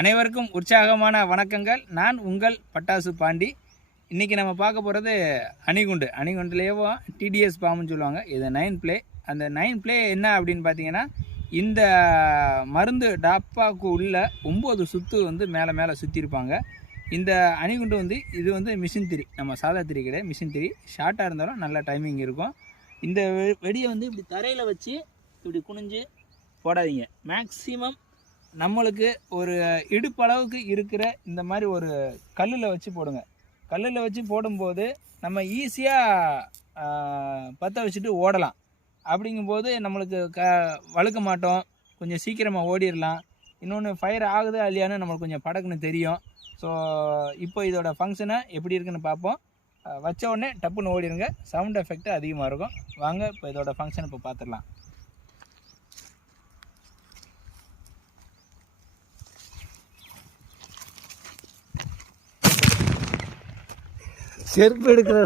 அனைவருக்கும் உற்சாகமான வணக்கங்கள். நான் உங்கள் பட்டாசு பாண்டி. இன்றைக்கி நம்ம பார்க்க போகிறது அணிகுண்டுலேயே டிடிஎஸ் பாம்புன்னு சொல்லுவாங்க. இது 9 ப்ளே. அந்த 9 ப்ளே என்ன அப்படின்னு பார்த்தீங்கன்னா, இந்த மருந்து டாப்பாவுக்கு உள்ள 9 சுற்று வந்து மேலே சுற்றிருப்பாங்க. இந்த அணிகுண்டு இது மிஷின் திரி, நம்ம சாதா திரி கிடையாது, மிஷின் திரி. ஷார்ட்டாக இருந்தாலும் நல்ல டைமிங் இருக்கும். இந்த வெடியை இப்படி தரையில் வச்சு இப்படி குனிஞ்சு போடாதீங்க. மேக்ஸிமம் நம்மளுக்கு ஒரு இடுப்பளவுக்கு இருக்கிற இந்த மாதிரி ஒரு கல்லில் வச்சு போடுங்க. கல்லில் வச்சு போடும்போது நம்ம ஈஸியாக பற்ற வச்சுட்டு ஓடலாம். அப்படிங்கும்போது நம்மளுக்கு வழுக்க மாட்டோம், கொஞ்சம் சீக்கிரமாக ஓடிடலாம். இன்னொன்று ஃபயர் ஆகுது இல்லையான்னு நம்மளுக்கு கொஞ்சம் படக்குன்னு தெரியும். ஸோ இப்போ இதோட ஃபங்க்ஷனை எப்படி இருக்குன்னு பார்ப்போம். வச்ச உடனே டப்புன்னு ஓடிடுங்க. சவுண்ட் எஃபெக்ட் அதிகமாக இருக்கும். வாங்க இப்போ இதோட ஃபங்க்ஷன் இப்போ பார்த்துடலாம். செருப்பு எடுக்கிறடா.